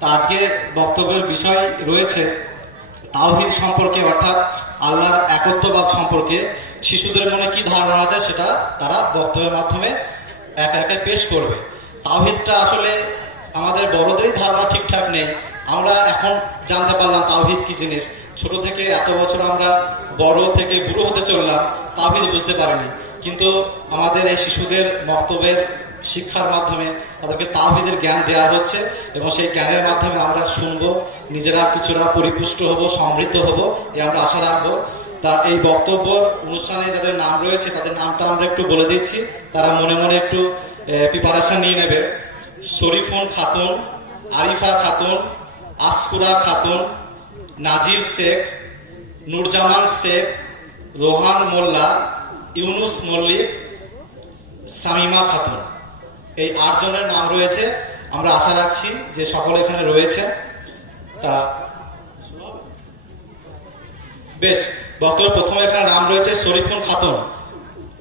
তা আজকের বক্তব্যের বিষয় রয়েছে তাওহিদ সম্পর্কে, অর্থাৎ আল্লাহর একত্ববাদ সম্পর্কে। শিশুদের মনে কি ধারণা আছে সেটা তারা বক্তব্যের মাধ্যমে একা একা পেশ করবে। তাওহিদটা আসলে আমাদের বড়দেরই ধারণা, ঠিকঠাক নেই। আমরা এখন জানতে পারলাম তাওহিদ কি জিনিস। ছোট থেকে এত বছর আমরা বড় থেকে বুড়ো হতে চললাম, তাওহিদ বুঝতে পারিনি। কিন্তু আমাদের এই শিশুদের বক্তব্যের শিক্ষার মাধ্যমে তাদেরকে তাওহিদের জ্ঞান দেওয়া হচ্ছে এবং সেই জ্ঞানের মাধ্যমে আমরা শুনব, নিজেরা কিছুটা পরিপুষ্ট হব, সমৃদ্ধ হব এই আমরা আশা রাখব। তা এই বক্তব্য অনুষ্ঠানে যাদের নাম রয়েছে, তাদের নামটা আমরা একটু বলে দিচ্ছি। তারা মনে মনে একটু প্রিপারেশন নিয়ে নেবে। শরীফুন খাতুন, আরিফা খাতুন, আসকুরা খাতুন, নাজির শেখ, নুরজামান শেখ, রোহান মোল্লা, ইউনুস মল্লিক, সামিমা খাতুন। এই আটজনের নাম রয়েছে। আমরা আশা রাখছি যে সকলে এখানে রয়েছে। তা বেশ বক্তব্য প্রথমে এখানে নাম রয়েছে শরীফুল খাতুন।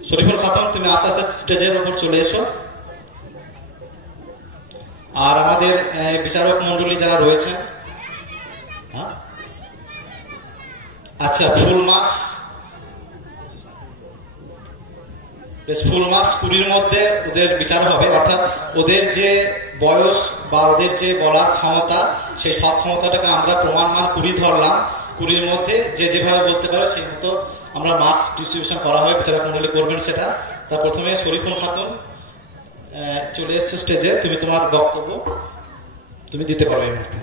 শরীফুল খাতুন, তুমি আস্তে আস্তে স্টেজের উপর চলে এসো। আর আমাদের বিচারক মন্ডলী যারা রয়েছে হ্যাঁ? আচ্ছা ফুল মাস ফুল মার্কস কুড়ির মধ্যে ওদের বিচার হবে, অর্থাৎ ওদের যে বয়স বা ওদের যে বলার ক্ষমতা, সেই সব ক্ষমতাটাকে আমরা প্রমাণ মান কুড়ি ধরলাম। কুড়ির মধ্যে যে যেভাবে বলতে পারে সেই মতো আমরা মার্কস ডিস্ট্রিবিউশন করা হবে, বিচারক মন্ডলী করবেন সেটা। তা প্রথমে শরীফুল খাতুন চলে এসছো স্টেজে তুমি তোমার বক্তব্য তুমি দিতে পারো এই মুহূর্তে।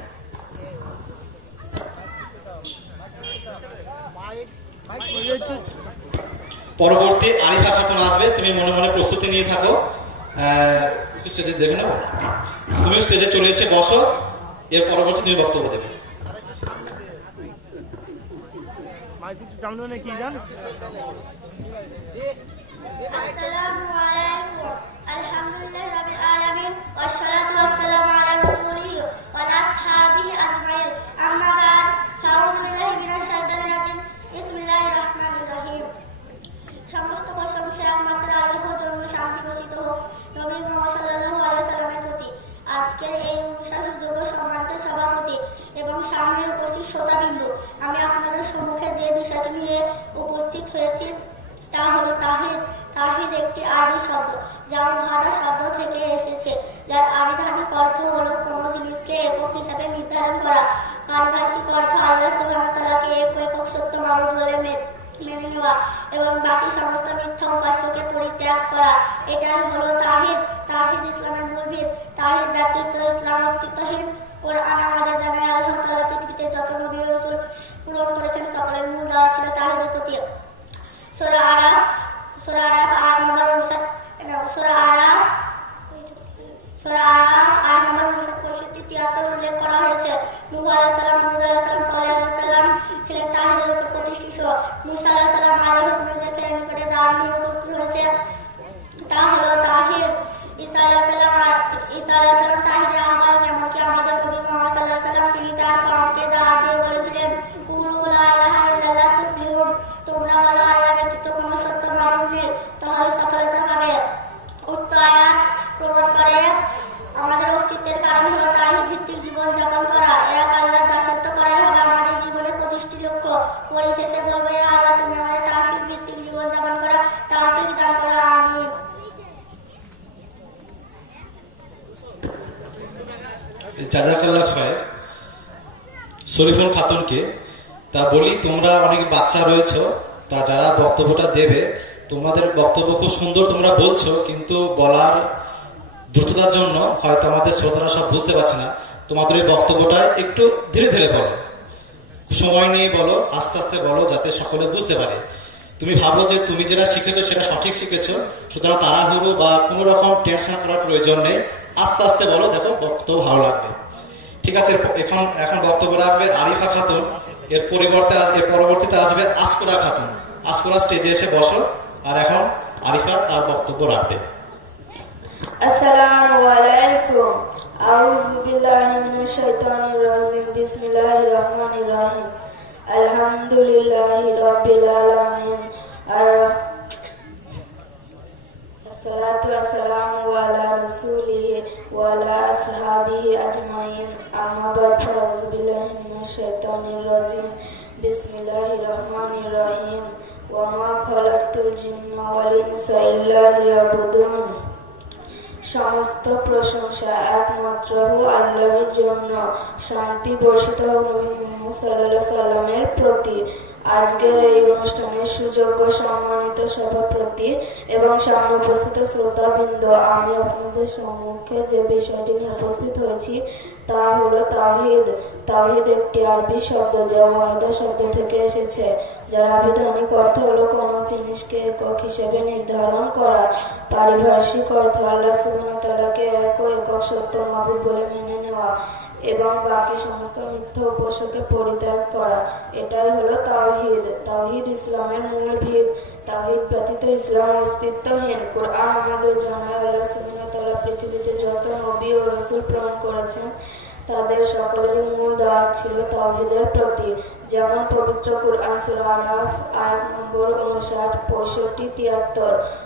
পরবর্তী আরিফা খাতুন আসবে তুমি মনে মনে প্রস্তুতি নিয়ে থাকো। স্টেজে দেখে নেব? তুমি স্টেজে চলে এসে বসো এর পরবর্তী তুমি বক্তব্য দেবে। কি জান শ্রোতাবিন্দু আমি আপনাদের সম্মুখে যে বিষয়টি নিয়ে উপস্থিত হয়েছি, তা হলো তাহিদ তাহিদ একটি আরবি শব্দ, যা ভাড়া শব্দ থেকে এসেছে, যার আবিধানিক অর্থ হলো কোনো জিনিসকে একক হিসাবে নির্ধারণ করা। পারিভাষিক অর্থ আল্লাহ ওয়া এক একক সত্য মাবুদ বলে মেনে নেওয়া এবং বাকি সমস্ত মিথ্যা উপাস্যকে পরিত্যাগ করা। এটাই হলো তাহিদ তাহিদ ইসলামের মূলভিত তাহিদ ব্যতীত ইসলাম অস্তিত্বহীন। কোরআন আমাদের জানায় আল্লাহ তাআলা পৃথিবীতে যত নবী ও রাসূল পূরণ করেছেন, সকলের মূল দেওয়া ছিল তাহিদের প্রতি। সূরা আরাফ সূরা আরাফ আয়াত নম্বর 59 সূরা আরাফ সূরা আরাফ আয়াত নম্বর 59 73 উল্লেখ করা হয়েছে। নূহ আলাইহিস সালাম, হুদ আলাইহিস সালাম, সালেহ আলাইহিস সালাম ছিলেন তাহিদের উপর প্রতিষ্ঠিত। মুসা আলাইহিস সালাম আল্লাহর হুকুমে যে ফেরেন নিকটে দান নিয়ে উপস্থিত হয়েছে তা হলো তাহিদ ঈসা আলাইহিস সালাম ঈসা আলাইহিস সালাম তাহিদের আহ্বায়ক এমনকি আমাদের নবী মুহাম্মদ সাল্লাল্লাহু আলাইহি সাল্লাম তিনি তার কওমকে দাওয়াত দিয়ে বলেছিলেন কুলু লা ইলাহা ইল্লাল্লাহ তুফলিহুন তোমরা বলো আল্লাহ ব্যতীত কোনো সত্য মাবুদ নেই তাহলে সফলতা পাবে উক্ত আয়াত প্রমাণ করে আমাদের অস্তিত্বের কারণ হলো তাহিদ ভিত্তিক জীবন যাপন করা এক আল্লাহ দাসত্ব করাই হবে আমাদের জীবনের প্রতিষ্ঠি লক্ষ্য পরিশেষে বলব ইয়া আল্লাহ তুমি আমাদের তাহিদ ভিত্তিক জীবন যাপন করা তাহিদ দান করো আমিন জাজাকাল্লাহ খায় শরীফুল খাতুনকে। তা বলি, তোমরা অনেক বাচ্চা রয়েছো, তা যারা বক্তব্যটা দেবে, তোমাদের বক্তব্য খুব সুন্দর তোমরা বলছো, কিন্তু বলার দ্রুততার জন্য হয়তো আমাদের শ্রোতারা সব বুঝতে পারছে না। তোমাদের এই বক্তব্যটা একটু ধীরে ধীরে বলো। সময় নিয়ে বলো, আস্তে আস্তে বলো, যাতে সকলে বুঝতে পারে। তুমি ভাবো যে তুমি যেটা শিখেছো সেটা সঠিক শিখেছো, সুতরাং তারা তাড়াহুড়ো বা কোনো রকম টেনশন করার প্রয়োজন নেই। আস্তে আস্তে বলো, দেখো, বক্তব্য ভালো লাগবে। ঠিক আছে, এখন এখন বক্তব্য রাখবে আরিফা খাতুন, এর পরিবর্তে এর পরবর্তীতে আসবে আসকুরা খাতুন। আসকুরা স্টেজে এসে বসো, আর এখন আরিফা তার বক্তব্য রাখবে। আসসালামু আলাইকুম। আউযু বিল্লাহি মিনাশ শাইতানির রাজিম, বিসমিল্লাহির রহমানির রহিম। আলহামদুলিল্লাহি রাব্বিল আলামিন। আর salatu wassalamu ala rasulihi wa ala ashabihi ajma'in amma ba'd fa'uzu billahi minash shaitanir rajim bismillahir rahmanir rahim wa ma khalaqtul jinna wal insa illa liya'budun সমস্ত প্রশংসা একমাত্র আল্লাহর জন্য শান্তি বর্ষিত হোক নবী মুহাম্মদ সাল্লাল্লাহু আলাইহি সাল্লামের প্রতি আজকের এই অনুষ্ঠানের সুযোগ্য সম্মানিত সভাপতি এবং সামনে উপস্থিত শ্রোতাবৃন্দ, আমি আপনাদের সম্মুখে যে বিষয়টি নিয়ে উপস্থিত হয়েছি তা হলো তাওহীদ। তাওহীদ একটি আরবি শব্দ যা ওয়াহিদা শব্দ থেকে এসেছে, যার আবিধানিক অর্থ হলো কোনো জিনিসকে একক হিসেবে নির্ধারণ করা। পারিভাষিক অর্থ আল্লাহ সুবহানাহু তাআলাকে এক একক সত্য মাবুদ বলে মেনে নেওয়া। এবং বাকি সমস্ত মিথ্যা উপাসকে পরিত্যাগ করা। এটাই হলো তাওহীদ। তাওহীদ ইসলামের মূল ভিত। তাওহীদ ব্যতীত ইসলাম অস্তিত্বহীন। কোরআন আমাদের জানায় আল্লাহ সুবহানাহু তাআলা পৃথিবীতে যত নবী ও রাসূল প্রেরণ করেছেন, তাদের সকলের মূল দাওয়াত ছিল তাওহীদের প্রতি। যেমন পবিত্র কোরআন সূরা আরাফ, আয়াত নম্বর 59 65 73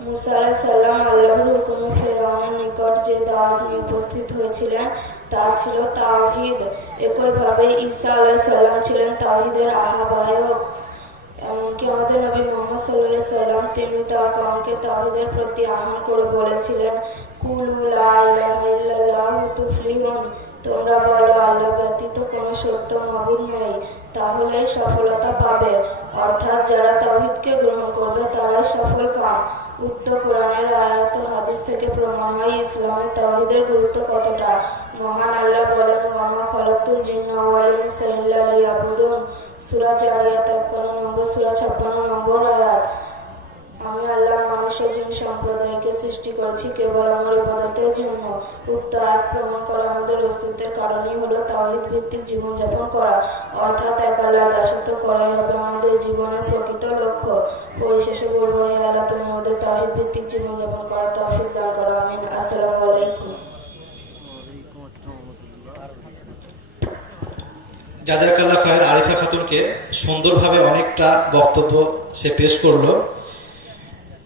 মুসা আল্লাহর হুকুম ফেরাউনের নিকট যে দাওয়াত উপস্থিত হয়েছিলেন, তা ছিল তাওহীদ। একইভাবে ঈসা আলাইসাল্লাম ছিলেন তাওহীদের আহ্বায়ক। এমনকি আমাদের নবী মোহাম্মদ সাল্লাল্লাহু সাল্লাম তিনি তার কওমকে তাওহীদের প্রতি আহ্বান করে বলেছিলেন, কুলু লা ইলাহা ইল্লাল্লাহু তুফলিহুন। তোমরা বলো, আল্লাহ ব্যতীত কোনো সত্য মাবুদ নেই। তাহলে সফলতা পাবে। অর্থাৎ যারা তাওহীদকে গ্রহণ করবে, তারাই সফল কাম। উক্ত কোরআনের আয়াত ও হাদিস থেকে প্রমাণ হয় ইসলামে তাওহীদের গুরুত্ব কতটা? মহান আল্লাহ বলেন মামা খলকুল জিন্না ওয়াল ইনসা ইল্লা লিয়াবুদুন। সূরা জারিয়াত 51 নম্বর, সূরা 56 নম্বর আয়াত। আমি আল্লাহ মানুষের জিন সম্প্রদায়কে সৃষ্টি করেছি, কেবল আমার ইবাদতের জন্য। উক্ত আয়াত প্রমাণ করা আমাদের অস্তিত্বের কারণই হলো তাওহীদ ভিত্তিক জীবনযাপন করা। অর্থাৎ এক আল্লাহ দাসত্ব করাই হবে আমাদের জীবনের প্রকৃত লক্ষ্য। পরিশেষে বলব, হে আল্লাহ, তুমি আমাদের তাওহীদ ভিত্তিক জীবনযাপন করা তৌফিক দান করো, আমিন। আসসালামু আলাইকুম। জাজাকাল্লাহ খায়ের আরিফা খাতুনকে সুন্দরভাবে অনেকটা বক্তব্য সে পেশ করল।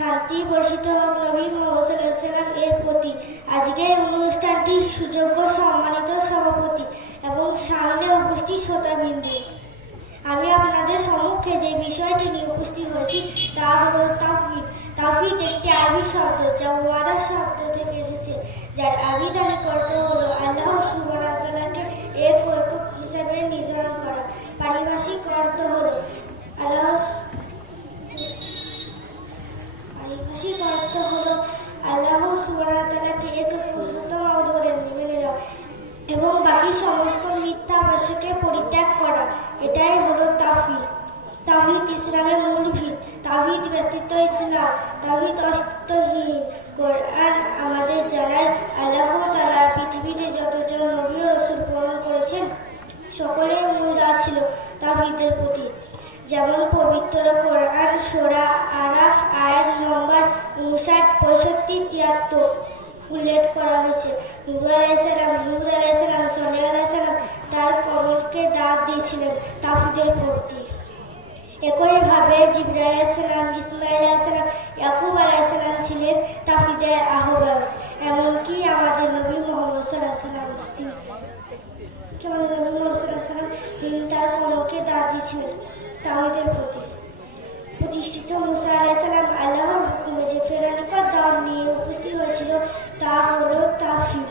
শান্তি বর্ষিত হোক নবী মোহাম্মদ সাল্লাল্লাহু আলাইহি ওয়াসাল্লাম এর প্রতি। আজকের অনুষ্ঠানটির সুযোগ্য সম্মানিত সভাপতি এবং সামনে উপস্থিত শ্রোতাবিন্দু। আমি আপনাদের সম্মুখে যে বিষয়টি নিয়ে উপস্থিত হয়েছি, তা হল তাওহীদ। তাওহীদ একটি আরবি শব্দ যা ওয়াদা শব্দ থেকে এসেছে, যার আদি আবিধানিক অর্থ হলো আল্লাহ ওয়া এক একক হিসাবে নির্ধারণ করা। পারিভাষিক অর্থ হলো আল্লাহ হলো। আল্লাহ মেনে নেওয়া এবং বাকি সমস্ত মিথ্যা পরিত্যাগ করা, এটাই হলো তাওহীদ। ইসলামের মূল ভিত। তাওহীদ ব্যতীত ইসলাম, তাওহীদ অস্তিত্বহীন। কোরআন আমাদের জানায়, আল্লাহ তাআলা পৃথিবীতে যতজন নবী রাসূল প্রেরণ করেছেন, সকলের মূল ছিল তাওহীদের প্রতি। যেমন পবিত্র কোরআন, সূরা আরাফ, আয়াত নম্বর 59 65 তিয়াত্তর উল্লেখ করা হয়েছে। নুহ আলাইসালাম হুদ আলাইসালাম সোনিয়া আলাইসালাম তার কবরকে দাঁত দিয়েছিলেন তাফিদের প্রতি। একইভাবে জিবরা আলাইসালাম ইসমাইল আলাইসালাম ইয়াকুব আলাইসালাম ছিলেন তাফিদের আহ্বায়ক। এমনকি আমাদের নবী মোহাম্মদ সাল্লাম আমাদের নবী মোহাম্মদ সাল্লাহ তিনি তার কবরকে দাঁত দিয়েছিলেন। তাওহীদের প্রতি। প্রতিষ্ঠিত মুসা আলাইসালাম আল্লাহর হুকুমে যে ফেরানিকার দাম নিয়ে উপস্থিত হয়েছিল, তা হলো তাফিদ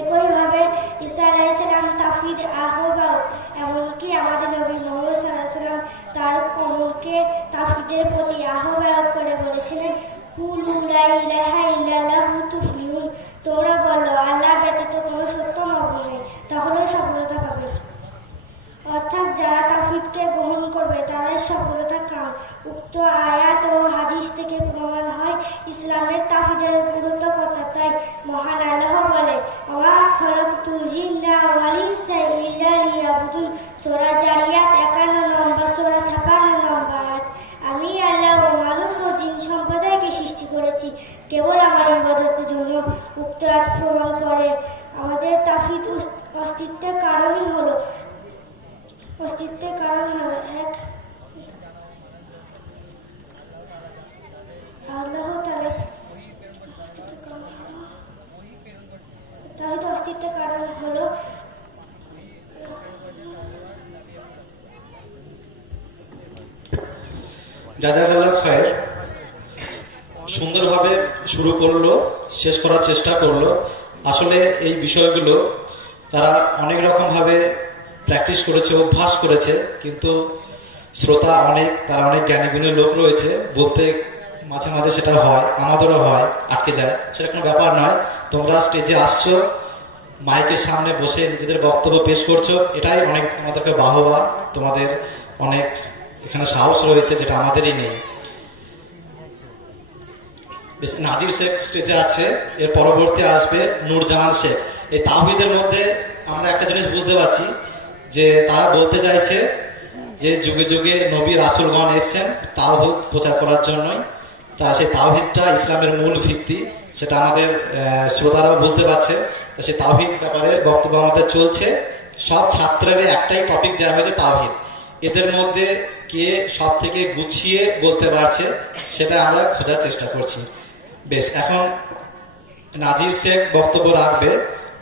একইভাবে ঈসা আলাইসালাম তাফিদ আহ্বায়ক, এমনকি আমাদের নবী মোহাম্মদ সাল্লাম তার কমলকে তাফিদের প্রতি আহ্বায়ক করে বলেছিলেন, কুলু লা ইলাহা ইল্লাল্লাহু তুফলিহুন। তোমরা বলো আল্লাহ ব্যতীত কোনো সত্য মাবুদ নেই তাহলে সফলতা পাবে অর্থাৎ যারা তাফিদকে গ্রহণ করবে তারাই সফলতা কাম উক্ত আয়াত ও হাদিস থেকে প্রমাণ হয় ইসলামের তাফিদের গুরুত্ব কথা। তাই মহান আল্লাহ বলে জারিয়াত একান্ন নম্বর, সোরা ছাপান্ন নম্বর আমি আল্লাহ ও মানুষ ও জিন সম্প্রদায়কে সৃষ্টি করেছি, কেবল আমার ইবাদতের জন্য। উক্ত আয়াত প্রমাণ করে। আমাদের তাফিদ অস্তিত্বের কারণই হলো অস্তিত্বের কারণ হলো এক, আল্লাহ অস্তিত্বের কারণ সুন্দরভাবে শুরু করল, শেষ করার চেষ্টা করল। আসলে এই বিষয়গুলো তারা অনেক রকমভাবে প্র্যাকটিস করেছে, অভ্যাস করেছে, কিন্তু শ্রোতা অনেক, তারা অনেক জ্ঞানী গুণী লোক রয়েছে, বলতে মাঝে মাঝে সেটা হয়, আমাদেরও হয়, আটকে যায়। সেটা কোনো ব্যাপার নয়। তোমরা স্টেজে আসছো মাইকের সামনে বসে নিজেদের বক্তব্য পেশ করছ, এটাই অনেক তোমাদেরকে বাহবা। তোমাদের অনেক এখানে সাহস রয়েছে, যেটা আমাদেরই নেই। নাজির শেখ স্টেজে আছে, এর পরবর্তী আসবে নূরজাহান শেখ। এই তাহিদের মধ্যে আমরা একটা জিনিস বুঝতে পারছি যে তারা বলতে চাইছে যে যুগে যুগে নবী রাসুলগণ এসছেন তাওহিদ প্রচার করার জন্যই। তা সেই তাওহিদটা ইসলামের মূল ভিত্তি, সেটা আমাদের শ্রোতারাও বুঝতে পারছে। তা সেই তাওহিদ ব্যাপারে বক্তব্য আমাদের চলছে। সব ছাত্রের একটাই টপিক দেওয়া হয়েছে তাওহিদ। এদের মধ্যে কে সব থেকে গুছিয়ে বলতে পারছে, সেটা আমরা খোঁজার চেষ্টা করছি। বেশ, এখন নাজির শেখ বক্তব্য রাখবে,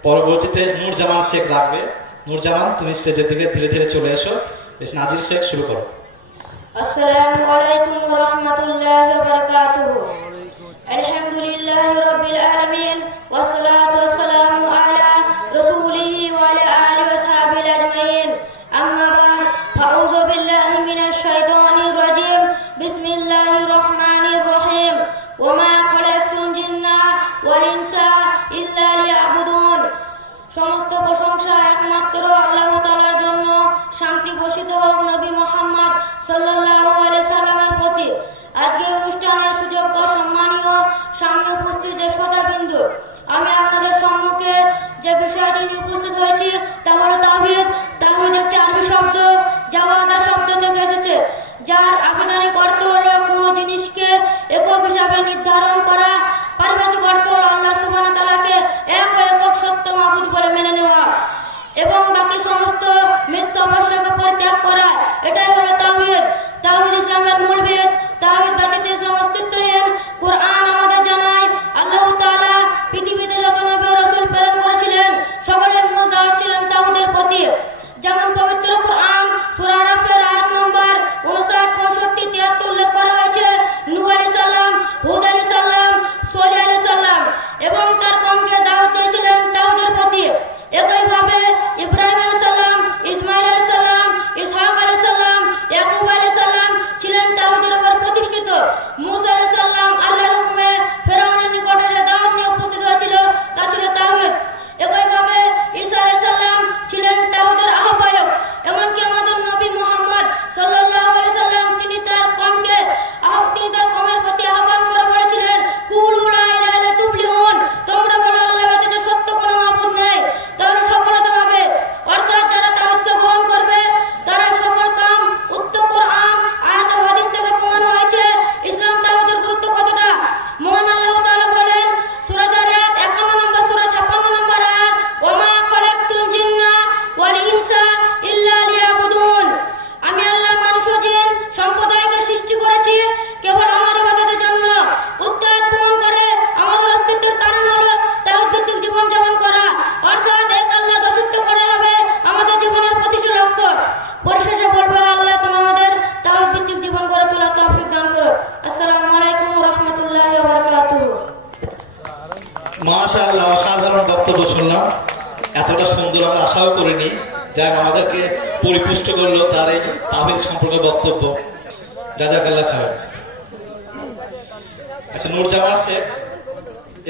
পরবর্তীতে নূরজামান শেখ রাখবে। নুরজাহান তুমি স্টেজের দিকে ধীরে ধীরে চলে এসো। বেশ, নাজির শেখ, শুরু করো। আসসালামু আলাইকুম ওয়া রাহমাতুল্লাহি ওয়া বারাকাতুহু। আলহামদুলিল্লাহি রাব্বিল আলামিন, ওয়া সালাতু ওয়া সালামু আলা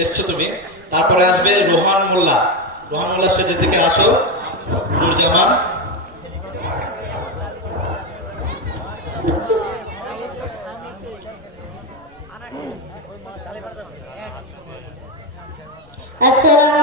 এসছো তুমি? তারপরে আসবে রোহান মোল্লা। রোহান মোল্লা স্টেজের দিকে আসো নুরজামান। আসসালামু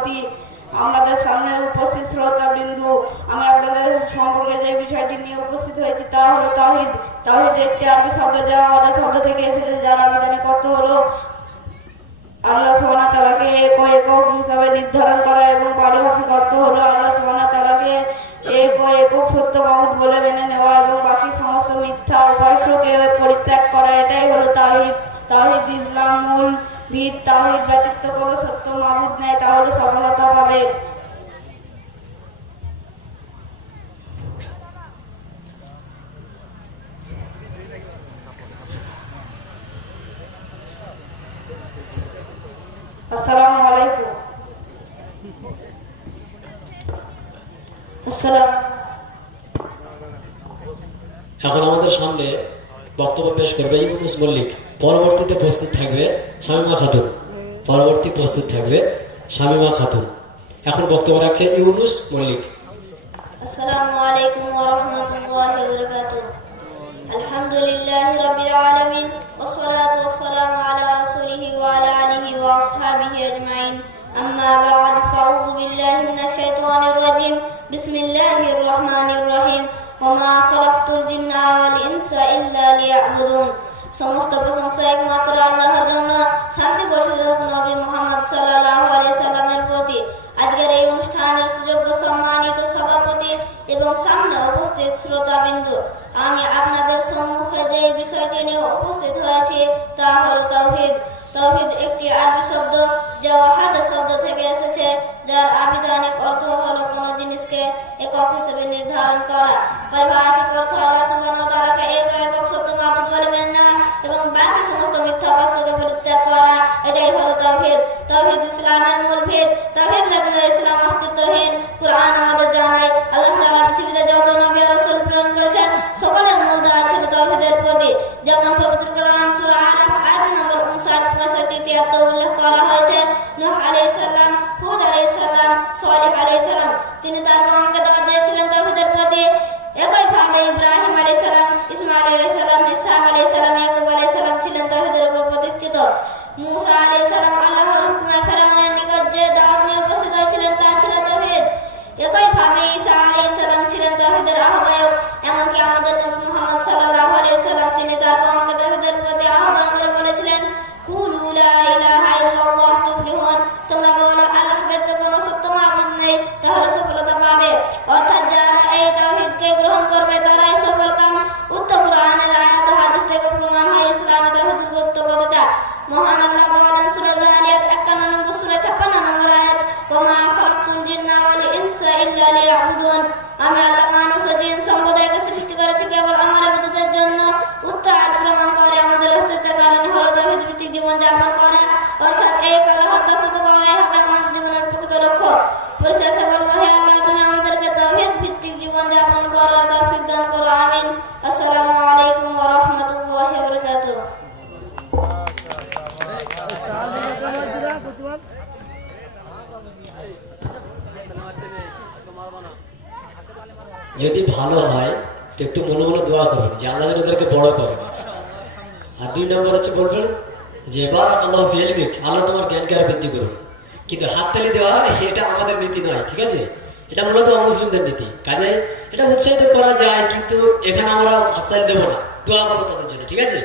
সভাপতি, আমাদের সামনে উপস্থিত শ্রোতা বিন্দু আমি আপনাদের সম্পর্কে যে বিষয়টি নিয়ে উপস্থিত হয়েছি তা হলো তাহিদ তাহিদ একটি আরবি শব্দ যা আমাদের শব্দ থেকে এসেছে, যার আবেদনিক অর্থ হলো আল্লাহ সুবহানাহু ওয়া তাআলাকে এক একক হিসাবে নির্ধারণ করা এবং পারিভাষিক অর্থ হলো আল্লাহ ওয়া তাআলাকে এক একক সত্য মাবুদ বলে মেনে নেওয়া এবং বাকি সমস্ত মিথ্যা উপাস্যকে পরিত্যাগ করা, এটাই হলো তাহিদ তাহিদ ইসলাম ভিত তাহিদ ব্যতীত কোনো সত্য মাবুদ নেই, তাহলে সফলতা পাবে। আসসালামু আলাইকুম। আসসালাম। এখন আমাদের সামনে বক্তব্য পেশ করবে ইউনুস মল্লিক পরবর্তীতে প্রস্তুত থাকবে শামিমা খাতুন পরবর্তী প্রস্তুত থাকবে শামিমা খাতুন এখন বক্তব্য রাখছে ইউনুস মল্লিক। আসসালামু আলাইকুম ওয়া রাহমাতুল্লাহি ওয়া বারাকাতুহু। আলা আজমাইন। আম্মা রহিম। ওমা খলাকতুল জিন্না ওয়াল ইনসা ইল্লা লিয়াবুদুন সমস্ত প্রশংসা একমাত্র আল্লাহর জন্য। শান্তি বর্ষিত হোক নবী মোহাম্মদ সাল্লাল্লাহু আলাইহি সাল্লামের প্রতি। আজকের এই অনুষ্ঠানের সুযোগ্য সম্মানিত সভাপতি এবং সামনে উপস্থিত শ্রোতাবিন্দু, আমি আপনাদের সম্মুখে যে বিষয়টি নিয়ে উপস্থিত হয়েছি তা হল তৌহিদ। তৌহিদ একটি আরবি শব্দ, যা ওয়াহাদ শব্দ থেকে এসেছে, যার আবিধানিক করা camisa. যদি ভালো হয়, তো একটু মনে মনে দোয়া করেন, যে আল্লাহ ওদেরকে বড় করেন আর দুই নম্বর হচ্ছে বলবেন যে এবার আল্লাহ ফেলমিক আল্লাহ তোমার জ্ঞানকে আর বৃদ্ধি করুন। কিন্তু হাততালি দেওয়া, এটা আমাদের নীতি নয়, ঠিক আছে? এটা মূলত মুসলিমদের নীতি। কাজে এটা উৎসাহিত করা যায়, কিন্তু এখানে আমরা হাততালি দেবো না, দোয়া করব তাদের জন্য, ঠিক আছে?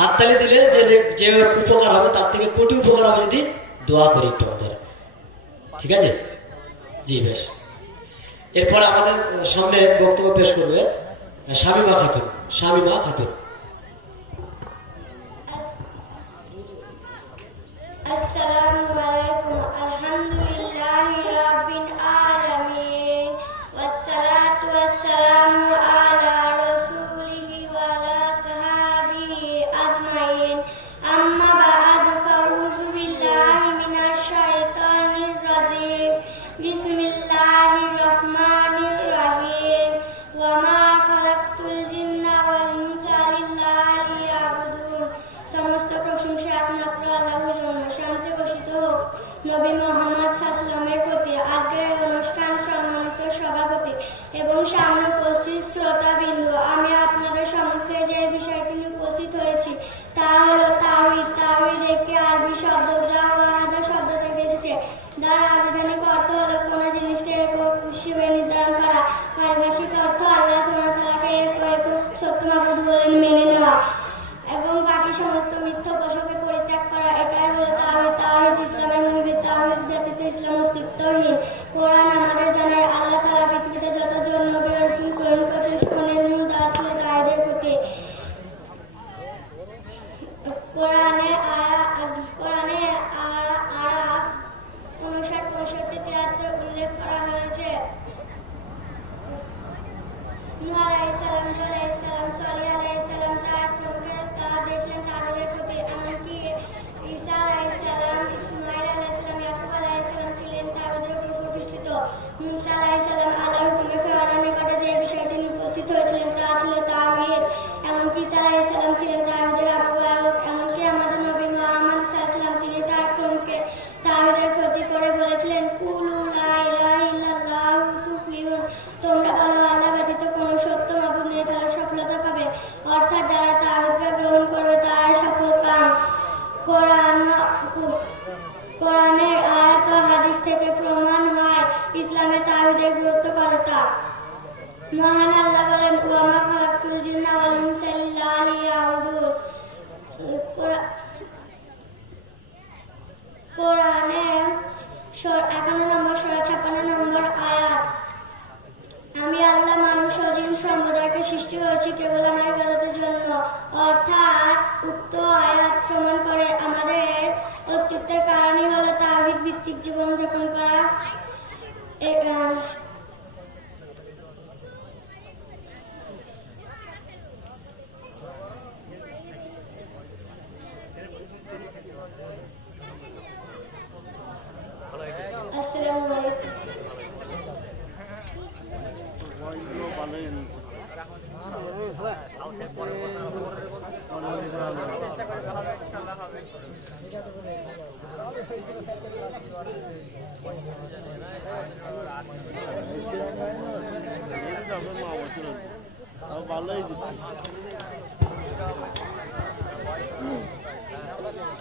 হাততালি দিলে যে যে উপকার হবে, তার থেকে কোটি উপকার হবে যদি দোয়া করি একটু ঠিক আছে? জি, বেশ। এরপর আমাদের সামনে বক্তব্য পেশ করবে স্বামীমা খাতুন স্বামীমা খাতুন।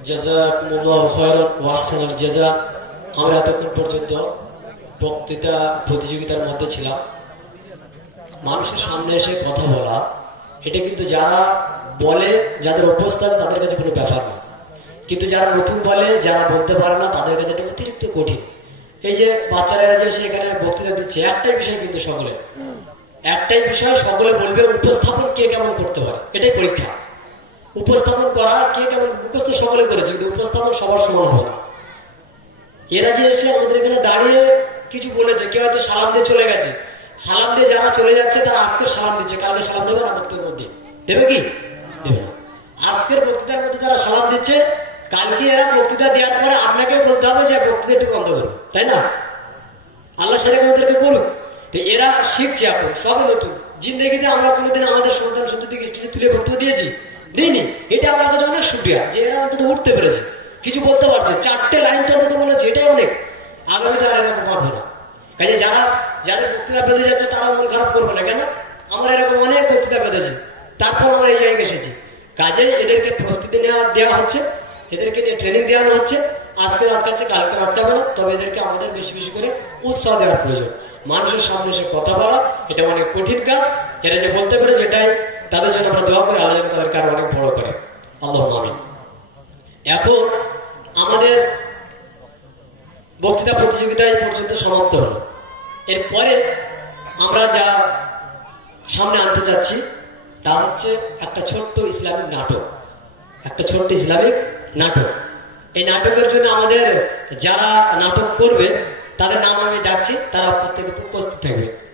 জাযা আমরা এতক্ষণ পর্যন্ত বক্তৃতা, প্রতিযোগিতার মধ্যে ছিলাম। মানুষের সামনে এসে কথা বলা, এটা কিন্তু যারা বলে, যাদের অভ্যস্ত আছে, তাদের কাছে কোনো ব্যাপার না। কিন্তু যারা নতুন বলে, যারা বলতে পারে না, তাদের কাছে এটা অতিরিক্ত কঠিন। এই যে বাচ্চারা যে এসে এখানে বক্তৃতা দিচ্ছে, একটাই বিষয় কিন্তু সকলে। একটাই বিষয়, সকলে বলবে উপস্থাপন কে কেমন করতে পারে? এটাই পরীক্ষা। উপস্থাপন করা, কে কেমন মুখস্থ সকলে করেছে, কিন্তু উপস্থাপন সবার সমান হবে না। এরা যে এসে আমাদের এখানে দাঁড়িয়ে কিছু বলেছে, কেউ হয়তো সালাম দিয়ে চলে গেছে। সালাম দিয়ে যারা চলে যাচ্ছে, তারা আজকের সালাম দিচ্ছে। কালকে সালাম দেবে না বক্তৃতার মধ্যে। দেবে কি? দেবে না। আজকের বক্তৃতার মধ্যে তারা সালাম দিচ্ছে, কালকে এরা বক্তৃতা দেওয়ার পরে আপনাকে বলতে হবে যে বক্তৃতা একটু বন্ধ করুন তাই না? আল্লাহ সেরকম ওদেরকে করুক তো এরা শিখছে এখন সবে নতুন। জিন্দগিতে আমরা কোনোদিন আমাদের সন্তান সন্ততিকে তুলে বক্তব্য দিয়েছি। দিইনি এটা আমার কাছে অনেক সুক্রিয়া যে এরা অন্তত উঠতে পেরেছে। কিছু বলতে পারছে, চারটে লাইন তো অন্তত হচ্ছে এটাই অনেক। আগামীতে আর এরকম পারব না। কাজে যারা, যাদের বক্তৃতা বেঁধে যাচ্ছে তারা মন খারাপ করবে না, কেন? আমার এরকম অনেক বক্তৃতা বেঁধেছে। তারপর আমরা এই জায়গায় এসেছি। কাজে এদেরকে প্রস্তুতি নেওয়া, দেওয়া হচ্ছে। এদেরকে নিয়ে ট্রেনিং দেওয়ানো হচ্ছে। আজকে আটকাচ্ছে কালকে আটকাবে না তবে এদেরকে আমাদের বেশি বেশি করে উৎসাহ দেওয়ার প্রয়োজন। মানুষের সামনে এসে কথা বলা, এটা অনেক কঠিন কাজ। এরা যে বলতে পেরে যেটাই তাদের জন্য আমরা দোয়া করি, আল্লাহ যেন তাদেরকে আরও অনেক বড় করে। আল্লাহ আমিন। এখন আমাদের বক্তৃতা প্রতিযোগিতা এই পর্যন্ত সমাপ্ত হলো। এরপরে আমরা যা সামনে আনতে চাচ্ছি তা হচ্ছে একটা ছোট্ট ইসলামিক নাটক। একটা ছোট্ট ইসলামিক নাটক। এই নাটকের জন্য আমাদের যারা নাটক করবে, তাদের নাম আমি ডাকছি, তারা প্রত্যেকে উপস্থিত থাকবে।